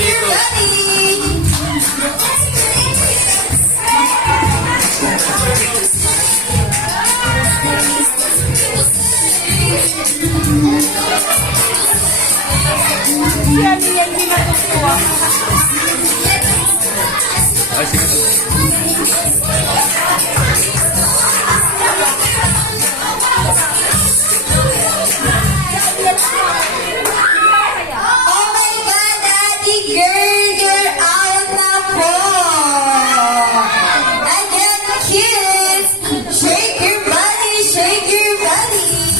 dito. Yan, hindi natutuwa. Ay, sige. Oh my God, Daddy girl, you're out of my phone. I got kids. Shake your body, shake your body.